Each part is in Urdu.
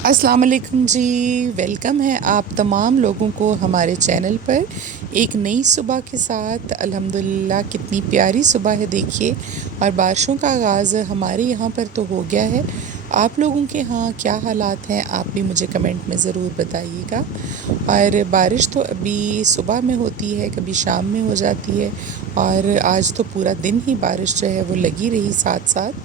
السلام علیکم جی، ویلکم ہے آپ تمام لوگوں کو ہمارے چینل پر ایک نئی صبح کے ساتھ۔ الحمدللہ کتنی پیاری صبح ہے دیکھیے، اور بارشوں کا آغاز ہمارے یہاں پر تو ہو گیا ہے۔ آپ لوگوں کے ہاں کیا حالات ہیں آپ بھی مجھے کمنٹ میں ضرور بتائیے گا۔ اور بارش تو ابھی صبح میں ہوتی ہے، کبھی شام میں ہو جاتی ہے، اور آج تو پورا دن ہی بارش جو ہے وہ لگی رہی ساتھ ساتھ۔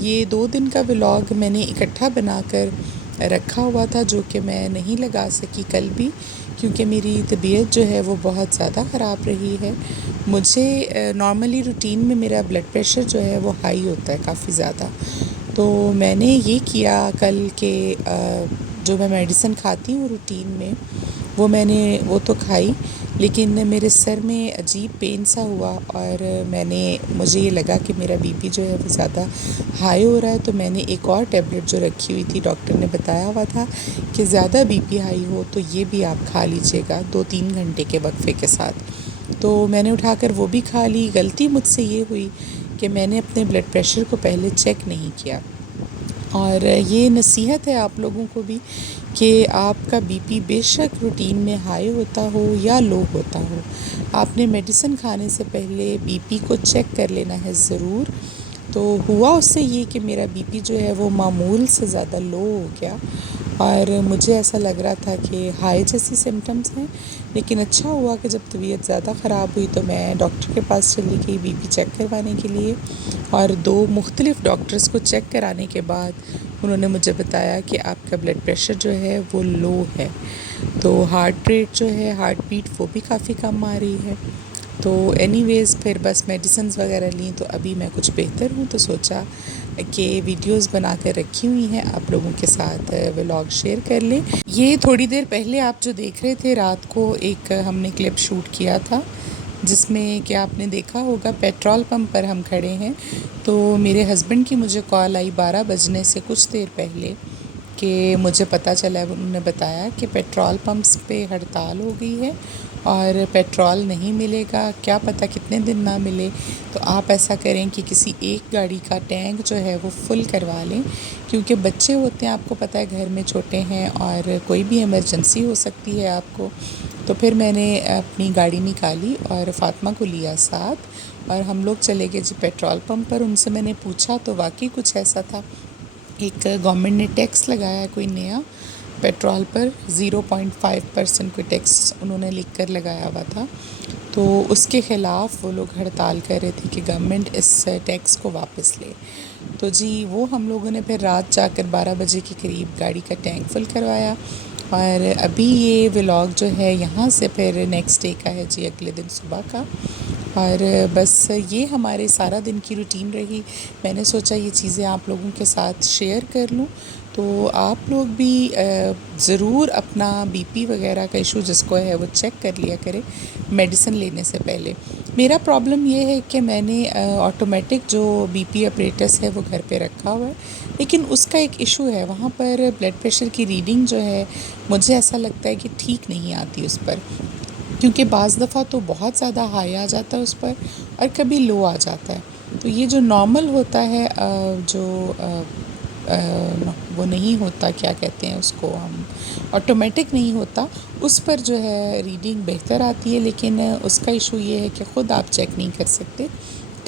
یہ 2 دن کا ولاگ میں نے اکٹھا بنا کر رکھا ہوا تھا، جو کہ میں نہیں لگا سکی کل بھی، کیونکہ میری طبیعت جو ہے وہ بہت زیادہ خراب رہی ہے۔ مجھے نارملی روٹین میں میرا بلڈ پریشر جو ہے وہ ہائی ہوتا ہے کافی زیادہ، تو میں نے یہ کیا کل کہ جو میں میڈیسن کھاتی ہوں روٹین میں وہ تو کھائی، لیکن میرے سر میں عجیب پین سا ہوا، اور مجھے یہ لگا کہ میرا بی پی جو ہے وہ زیادہ ہائی ہو رہا ہے، تو میں نے ایک اور ٹیبلٹ جو رکھی ہوئی تھی، ڈاکٹر نے بتایا ہوا تھا کہ زیادہ بی پی ہائی ہو تو یہ بھی آپ کھا لیجیے گا 2-3 گھنٹے کے وقفے کے ساتھ۔ تو میں نے اٹھا کر وہ بھی کھا لی۔ غلطی مجھ سے یہ ہوئی کہ میں نے اپنے بلڈ پریشر کو پہلے چیک نہیں کیا، اور یہ نصیحت ہے آپ لوگوں کو بھی کہ آپ کا بی پی بے شک روٹین میں ہائی ہوتا ہو یا لو ہوتا ہو، آپ نے میڈیسن کھانے سے پہلے بی پی کو چیک کر لینا ہے ضرور۔ تو ہوا اس سے یہ کہ میرا بی پی جو ہے وہ معمول سے زیادہ لو ہو گیا، اور مجھے ایسا لگ رہا تھا کہ ہائی جیسی سمٹمز ہیں، لیکن اچھا ہوا کہ جب طبیعت زیادہ خراب ہوئی تو میں ڈاکٹر کے پاس چلی گئی بی پی چیک کروانے کے لیے، اور 2 مختلف ڈاکٹرز کو چیک کرانے کے بعد انہوں نے مجھے بتایا کہ آپ کا بلڈ پریشر جو ہے وہ لو ہے، تو ہارٹ ریٹ جو ہے، ہارٹ بیٹ وہ بھی کافی کم آ رہی ہے۔ تو اینی ویز پھر بس میڈیسنز وغیرہ لیں تو ابھی میں کچھ بہتر ہوں، تو سوچا کہ ویڈیوز بنا کر رکھی ہوئی ہیں آپ لوگوں کے ساتھ ولاگ شیئر کر لیں۔ یہ تھوڑی دیر پہلے آپ جو دیکھ رہے تھے، رات کو ایک ہم نے کلپ شوٹ کیا تھا، جس میں کہ آپ نے دیکھا ہوگا پیٹرول پمپ پر ہم کھڑے ہیں، تو میرے ہسبینڈ کی مجھے کال آئی 12 بجنے سے کچھ دیر پہلے کہ مجھے پتہ چلا، انہوں نے بتایا کہ پیٹرول پمپس پہ ہڑتال ہو گئی ہے اور پیٹرول نہیں ملے گا، کیا پتہ کتنے دن نہ ملے، تو آپ ایسا کریں کہ کسی ایک گاڑی کا ٹینک جو ہے وہ فل کروا لیں، کیونکہ بچے ہوتے ہیں، آپ کو پتہ ہے گھر میں چھوٹے ہیں اور کوئی بھی ایمرجنسی ہو سکتی ہے آپ کو۔ تو پھر میں نے اپنی گاڑی نکالی اور فاطمہ کو لیا ساتھ، اور ہم لوگ چلے گئے جی پیٹرول پمپ پر۔ ان سے میں نے پوچھا تو واقعی کچھ ایسا تھا، ایک گورنمنٹ نے ٹیکس لگایا ہے کوئی نیا پیٹرول پر، 0.5% کوئی ٹیکس انہوں نے لکھ کر لگایا ہوا تھا، تو اس کے خلاف وہ لوگ ہڑتال کر رہے تھے کہ گورنمنٹ اس ٹیکس کو واپس لے۔ تو جی وہ ہم لوگوں نے پھر رات جا کر 12 بجے کے قریب گاڑی کا ٹینک فل کروایا، اور ابھی یہ ولاگ جو ہے یہاں سے پھر نیکسٹ ڈے کا ہے جی، اگلے دن صبح کا، اور بس یہ ہمارے سارا دن کی روٹین رہی۔ میں نے سوچا یہ چیزیں آپ لوگوں کے ساتھ شیئر کر لوں، تو آپ لوگ بھی ضرور اپنا بی پی وغیرہ کا ایشو جس کو ہے وہ چیک کر لیا کرے میڈیسن لینے سے پہلے۔ میرا پرابلم یہ ہے کہ میں نے آٹومیٹک جو بی پی اپریٹس ہے وہ گھر پہ رکھا ہوا ہے، لیکن اس کا ایک ایشو ہے، وہاں پر بلڈ پریشر کی ریڈنگ جو ہے مجھے ایسا لگتا ہے کہ ٹھیک نہیں آتی اس پر، کیونکہ بعض دفعہ تو بہت زیادہ ہائی آ جاتا ہے اس پر اور کبھی لو آ جاتا ہے۔ تو یہ جو نارمل ہوتا ہے جو وہ نہیں ہوتا، کیا کہتے ہیں اس کو، ہم آٹومیٹک نہیں ہوتا، اس پر جو ہے ریڈنگ بہتر آتی ہے، لیکن اس کا ایشو یہ ہے کہ خود آپ چیک نہیں کر سکتے،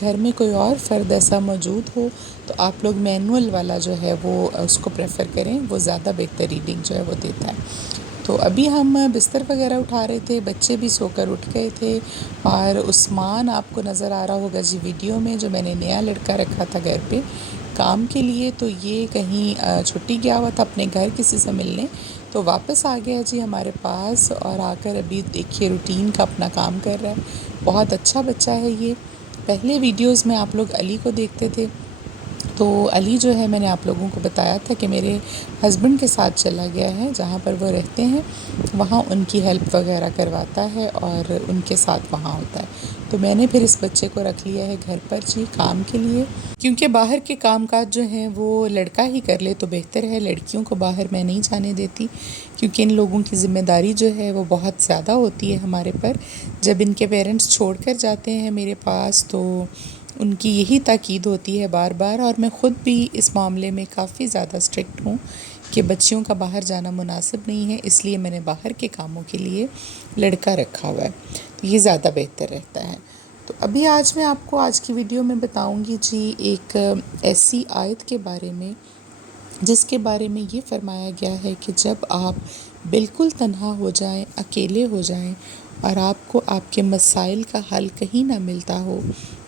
گھر میں کوئی اور فرد ایسا موجود ہو تو آپ لوگ مینول والا جو ہے وہ اس کو پریفر کریں، وہ زیادہ بہتر ریڈنگ جو ہے وہ دیتا ہے۔ تو ابھی ہم بستر وغیرہ اٹھا رہے تھے، بچے بھی سو کر اٹھ گئے تھے، اور عثمان آپ کو نظر آ رہا ہوگا جی ویڈیو میں، جو میں نے نیا لڑکا رکھا تھا گھر پہ کام کے لیے، تو یہ کہیں چھٹی گیا ہوا تھا اپنے گھر کسی سے ملنے، تو واپس آ گیا جی ہمارے پاس، اور آ کر ابھی دیکھیے روٹین کا اپنا کام کر رہا ہے۔ بہت اچھا بچہ ہے یہ۔ پہلے ویڈیوز میں آپ لوگ علی کو دیکھتے تھے، تو علی جو ہے میں نے آپ لوگوں کو بتایا تھا کہ میرے ہسبینڈ کے ساتھ چلا گیا ہے، جہاں پر وہ رہتے ہیں وہاں ان کی ہیلپ وغیرہ کرواتا ہے اور ان کے ساتھ وہاں ہوتا ہے، تو میں نے پھر اس بچے کو رکھ لیا ہے گھر پر جی کام کے لیے، کیونکہ باہر کے کام کاج جو ہیں وہ لڑکا ہی کر لے تو بہتر ہے، لڑکیوں کو باہر میں نہیں جانے دیتی، کیونکہ ان لوگوں کی ذمہ داری جو ہے وہ بہت زیادہ ہوتی ہے ہمارے پر۔ جب ان کے پیرنٹس چھوڑ کر جاتے ہیں میرے پاس تو ان کی یہی تاکید ہوتی ہے بار بار، اور میں خود بھی اس معاملے میں کافی زیادہ اسٹرکٹ ہوں کہ بچیوں کا باہر جانا مناسب نہیں ہے، اس لیے میں نے باہر کے کاموں کے لیے لڑکا رکھا ہوا ہے، تو یہ زیادہ بہتر رہتا ہے۔ تو ابھی آج میں آپ کو آج کی ویڈیو میں بتاؤں گی جی ایک ایسی آیت کے بارے میں جس کے بارے میں یہ فرمایا گیا ہے کہ جب آپ بالکل تنہا ہو جائیں، اکیلے ہو جائیں اور آپ کو آپ کے مسائل کا حل کہیں نہ ملتا ہو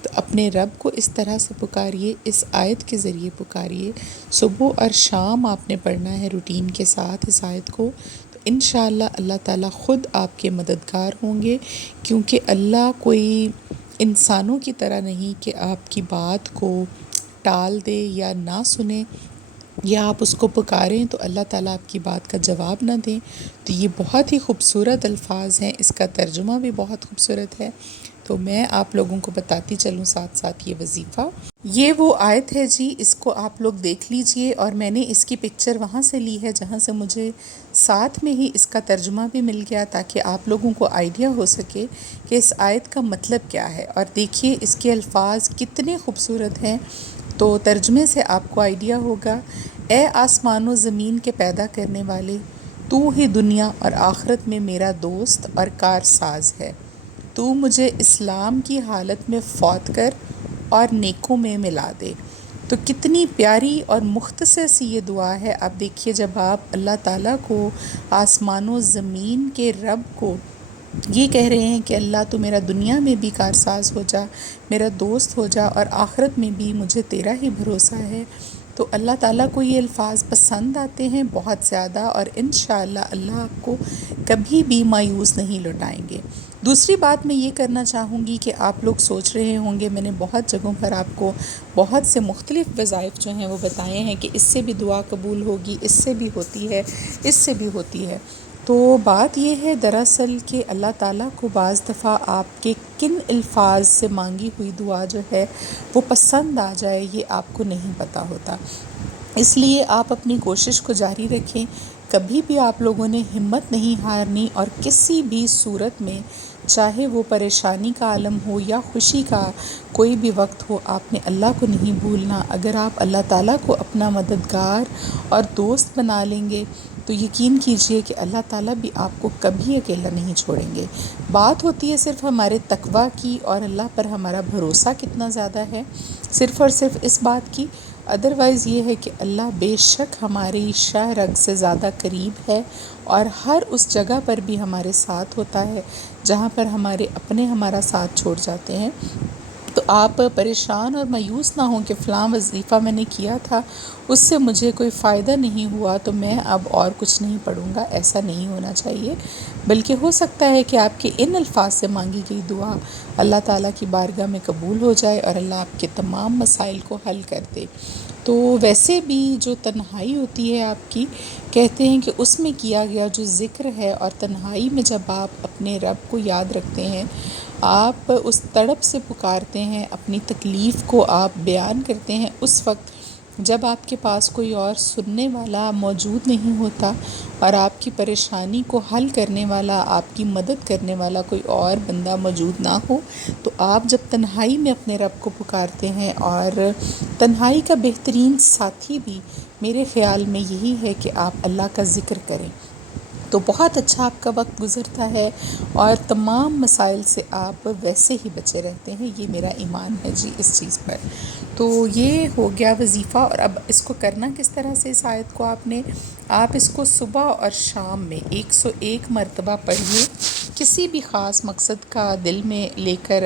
تو اپنے رب کو اس طرح سے پکاریے، اس آیت کے ذریعے پکاریے۔ صبح اور شام آپ نے پڑھنا ہے روٹین کے ساتھ اس آیت کو، تو انشاءاللہ اللہ تعالیٰ خود آپ کے مددگار ہوں گے، کیونکہ اللہ کوئی انسانوں کی طرح نہیں کہ آپ کی بات کو ٹال دے یا نہ سنے، یا آپ اس کو پکاریں تو اللہ تعالیٰ آپ کی بات کا جواب نہ دیں۔ تو یہ بہت ہی خوبصورت الفاظ ہیں، اس کا ترجمہ بھی بہت خوبصورت ہے، تو میں آپ لوگوں کو بتاتی چلوں ساتھ ساتھ یہ وظیفہ۔ یہ وہ آیت ہے جی، اس کو آپ لوگ دیکھ لیجئے، اور میں نے اس کی پکچر وہاں سے لی ہے جہاں سے مجھے ساتھ میں ہی اس کا ترجمہ بھی مل گیا، تاکہ آپ لوگوں کو آئیڈیا ہو سکے کہ اس آیت کا مطلب کیا ہے۔ اور دیکھیے اس کے الفاظ کتنے خوبصورت ہیں، تو ترجمے سے آپ کو آئیڈیا ہوگا۔ اے آسمان و زمین کے پیدا کرنے والے، تو ہی دنیا اور آخرت میں میرا دوست اور کارساز ہے۔ تو مجھے اسلام کی حالت میں فوت کر اور نیکوں میں ملا دے۔ تو کتنی پیاری اور مختصر سی یہ دعا ہے۔ آپ دیکھیے جب آپ اللہ تعالیٰ کو، آسمان و زمین کے رب کو یہ کہہ رہے ہیں کہ اللہ تو میرا دنیا میں بھی کارساز ہو جا، میرا دوست ہو جا، اور آخرت میں بھی مجھے تیرا ہی بھروسہ ہے، تو اللہ تعالیٰ کو یہ الفاظ پسند آتے ہیں بہت زیادہ، اور انشاءاللہ اللہ آپ کو کبھی بھی مایوس نہیں لوٹائیں گے۔ دوسری بات میں یہ کرنا چاہوں گی کہ آپ لوگ سوچ رہے ہوں گے، میں نے بہت جگہوں پر آپ کو بہت سے مختلف وظائف جو ہیں وہ بتائے ہیں کہ اس سے بھی دعا قبول ہوگی، اس سے بھی ہوتی ہے، اس سے بھی ہوتی ہے۔ تو بات یہ ہے دراصل کہ اللہ تعالیٰ کو بعض دفعہ آپ کے کن الفاظ سے مانگی ہوئی دعا جو ہے وہ پسند آ جائے، یہ آپ کو نہیں پتہ ہوتا۔ اس لیے آپ اپنی کوشش کو جاری رکھیں، کبھی بھی آپ لوگوں نے ہمت نہیں ہارنی، اور کسی بھی صورت میں، چاہے وہ پریشانی کا عالم ہو یا خوشی کا کوئی بھی وقت ہو، آپ نے اللہ کو نہیں بھولنا۔ اگر آپ اللہ تعالیٰ کو اپنا مددگار اور دوست بنا لیں گے تو یقین کیجئے کہ اللہ تعالیٰ بھی آپ کو کبھی اکیلا نہیں چھوڑیں گے۔ بات ہوتی ہے صرف ہمارے تقویٰ کی اور اللہ پر ہمارا بھروسہ کتنا زیادہ ہے، صرف اور صرف اس بات کی۔ ادروائز یہ ہے کہ اللہ بے شک ہماری شہ رگ سے زیادہ قریب ہے، اور ہر اس جگہ پر بھی ہمارے ساتھ ہوتا ہے جہاں پر ہمارے اپنے ہمارا ساتھ چھوڑ جاتے ہیں۔ تو آپ پریشان اور مایوس نہ ہوں کہ فلاں وظیفہ میں نے کیا تھا، اس سے مجھے کوئی فائدہ نہیں ہوا تو میں اب اور کچھ نہیں پڑھوں گا، ایسا نہیں ہونا چاہیے۔ بلکہ ہو سکتا ہے کہ آپ کے ان الفاظ سے مانگی گئی دعا اللہ تعالیٰ کی بارگاہ میں قبول ہو جائے، اور اللہ آپ کے تمام مسائل کو حل کر دے۔ تو ویسے بھی جو تنہائی ہوتی ہے آپ کی، کہتے ہیں کہ اس میں کیا گیا جو ذکر ہے، اور تنہائی میں جب آپ اپنے رب کو یاد رکھتے ہیں، آپ اس تڑپ سے پکارتے ہیں، اپنی تکلیف کو آپ بیان کرتے ہیں اس وقت جب آپ کے پاس کوئی اور سننے والا موجود نہیں ہوتا، اور آپ کی پریشانی کو حل کرنے والا، آپ کی مدد کرنے والا کوئی اور بندہ موجود نہ ہو، تو آپ جب تنہائی میں اپنے رب کو پکارتے ہیں، اور تنہائی کا بہترین ساتھی بھی میرے خیال میں یہی ہے کہ آپ اللہ کا ذکر کریں، تو بہت اچھا آپ کا وقت گزرتا ہے، اور تمام مسائل سے آپ ویسے ہی بچے رہتے ہیں۔ یہ میرا ایمان ہے جی اس چیز پر۔ تو یہ ہو گیا وظیفہ، اور اب اس کو کرنا کس طرح سے، اس آیت کو آپ اس کو صبح اور شام میں 101 مرتبہ پڑھیے، کسی بھی خاص مقصد کا دل میں لے کر،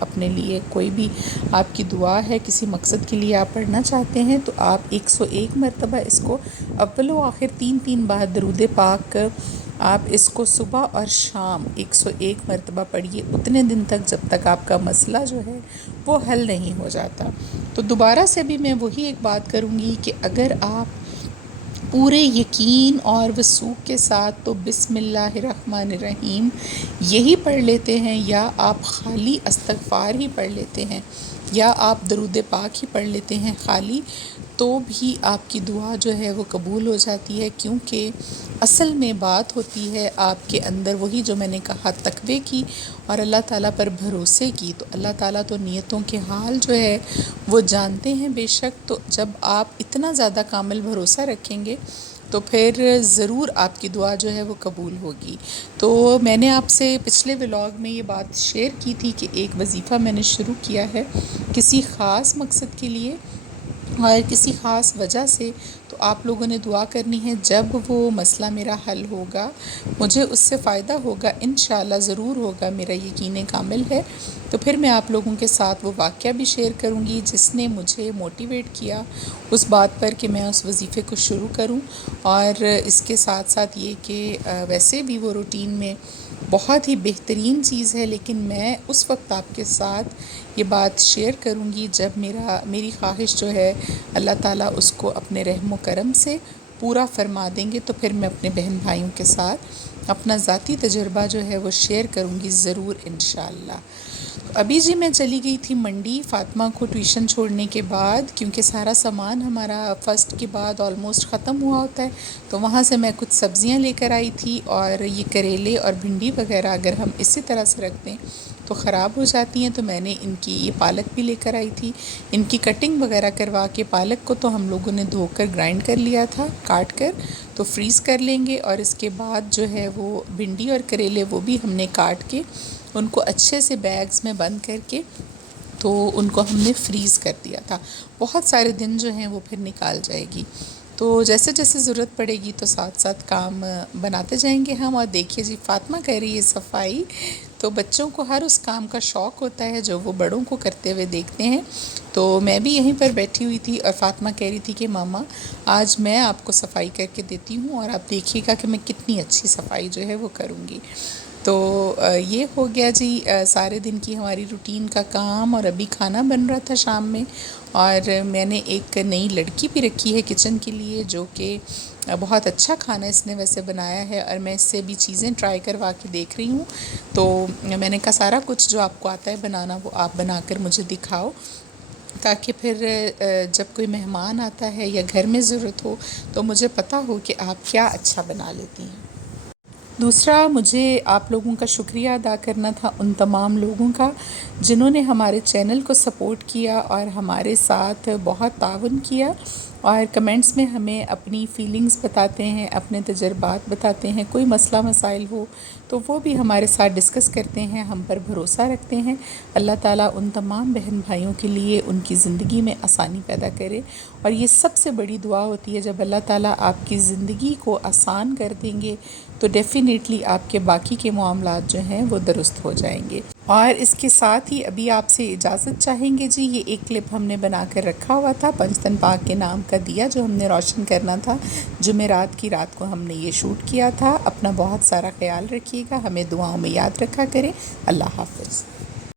اپنے لیے کوئی بھی آپ کی دعا ہے، کسی مقصد کے لیے آپ پڑھنا چاہتے ہیں، تو آپ 101 مرتبہ اس کو اول و آخر 3 بار درود پاک آپ اس کو صبح اور شام 101 مرتبہ پڑھیے، اتنے دن تک جب تک آپ کا مسئلہ جو ہے وہ حل نہیں ہو جاتا۔ تو دوبارہ سے بھی میں وہی ایک بات کروں گی کہ اگر آپ پورے یقین اور وثوق کے ساتھ تو بسم اللہ الرحمن الرحیم یہی پڑھ لیتے ہیں، یا آپ خالی استغفار ہی پڑھ لیتے ہیں، یا آپ درود پاک ہی پڑھ لیتے ہیں خالی، تو بھی آپ کی دعا جو ہے وہ قبول ہو جاتی ہے، کیونکہ اصل میں بات ہوتی ہے آپ کے اندر وہی جو میں نے کہا تقوی کی اور اللہ تعالیٰ پر بھروسے کی۔ تو اللہ تعالیٰ تو نیتوں کے حال جو ہے وہ جانتے ہیں بے شک، تو جب آپ اتنا زیادہ کامل بھروسہ رکھیں گے تو پھر ضرور آپ کی دعا جو ہے وہ قبول ہوگی۔ تو میں نے آپ سے پچھلے ولاگ میں یہ بات شیئر کی تھی کہ ایک وظیفہ میں نے شروع کیا ہے کسی خاص مقصد کے لیے اور کسی خاص وجہ سے، تو آپ لوگوں نے دعا کرنی ہے۔ جب وہ مسئلہ میرا حل ہوگا، مجھے اس سے فائدہ ہوگا، انشاءاللہ ضرور ہوگا، میرا یقین کامل ہے، تو پھر میں آپ لوگوں کے ساتھ وہ واقعہ بھی شیئر کروں گی جس نے مجھے موٹیویٹ کیا اس بات پر کہ میں اس وظیفے کو شروع کروں۔ اور اس کے ساتھ ساتھ یہ کہ ویسے بھی وہ روٹین میں بہت ہی بہترین چیز ہے، لیکن میں اس وقت آپ کے ساتھ یہ بات شیئر کروں گی جب میری خواہش جو ہے اللہ تعالیٰ اس کو اپنے رحم و کرم سے پورا فرما دیں گے، تو پھر میں اپنے بہن بھائیوں کے ساتھ اپنا ذاتی تجربہ جو ہے وہ شیئر کروں گی ضرور انشاءاللہ۔ ابھی جی میں چلی گئی تھی منڈی فاطمہ کو ٹیوشن چھوڑنے کے بعد، کیونکہ سارا سامان ہمارا فرسٹ کے بعد آلموسٹ ختم ہوا ہوتا ہے، تو وہاں سے میں کچھ سبزیاں لے کر آئی تھی، اور یہ کریلے اور بھنڈی وغیرہ اگر ہم اسی طرح سے رکھ دیں تو خراب ہو جاتی ہیں، تو میں نے ان کی یہ پالک بھی لے کر آئی تھی، ان کی کٹنگ وغیرہ کروا کے، پالک کو تو ہم لوگوں نے دھو کر گرائنڈ کر لیا تھا کاٹ کر، تو فریز کر لیں گے، اور اس کے بعد جو ہے وہ بھنڈی اور کریلے وہ بھی ہم نے کاٹ کے ان کو اچھے سے بیگز میں بند کر کے تو ان کو ہم نے فریز کر دیا تھا، بہت سارے دن جو ہیں وہ پھر نکال جائے گی۔ تو جیسے جیسے ضرورت پڑے گی تو ساتھ ساتھ کام بناتے جائیں گے ہم۔ اور دیکھیے جی فاطمہ کہہ رہی ہے صفائی، تو بچوں کو ہر اس کام کا شوق ہوتا ہے جو وہ بڑوں کو کرتے ہوئے دیکھتے ہیں، تو میں بھی یہیں پر بیٹھی ہوئی تھی اور فاطمہ کہہ رہی تھی کہ ماما آج میں آپ کو صفائی کر کے دیتی ہوں اور آپ دیکھیے گا کہ میں کتنی اچھی صفائی جو ہے وہ کروں گی۔ تو یہ ہو گیا جی سارے دن کی ہماری روٹین کا کام، اور ابھی کھانا بن رہا تھا شام میں، اور میں نے ایک نئی لڑکی بھی رکھی ہے کچن کے لیے جو کہ بہت اچھا کھانا اس نے ویسے بنایا ہے، اور میں اس سے بھی چیزیں ٹرائی کروا کے دیکھ رہی ہوں۔ تو میں نے کہا سارا کچھ جو آپ کو آتا ہے بنانا وہ آپ بنا کر مجھے دکھاؤ، تاکہ پھر جب کوئی مہمان آتا ہے یا گھر میں ضرورت ہو تو مجھے پتہ ہو کہ آپ کیا اچھا بنا لیتی ہیں۔ دوسرا مجھے آپ لوگوں کا شکریہ ادا کرنا تھا، ان تمام لوگوں کا جنہوں نے ہمارے چینل کو سپورٹ کیا اور ہمارے ساتھ بہت تعاون کیا، اور کمنٹس میں ہمیں اپنی فیلنگز بتاتے ہیں، اپنے تجربات بتاتے ہیں، کوئی مسئلہ مسائل ہو تو وہ بھی ہمارے ساتھ ڈسکس کرتے ہیں، ہم پر بھروسہ رکھتے ہیں۔ اللہ تعالیٰ ان تمام بہن بھائیوں کے لیے ان کی زندگی میں آسانی پیدا کرے، اور یہ سب سے بڑی دعا ہوتی ہے جب اللہ تعالیٰ آپ کی زندگی کو آسان کر دیں گے تو ڈیفینیٹلی آپ کے باقی کے معاملات جو ہیں وہ درست ہو جائیں گے۔ اور اس کے ساتھ ہی ابھی آپ سے اجازت چاہیں گے جی، یہ ایک کلپ ہم نے بنا کر رکھا ہوا تھا پنجتن پاک کے نام کا دیا جو ہم نے روشن کرنا تھا، جمعرات کی رات کو ہم نے یہ شوٹ کیا تھا۔ اپنا بہت سارا خیال رکھیے گا، ہمیں دعاؤں میں یاد رکھا کریں۔ اللہ حافظ۔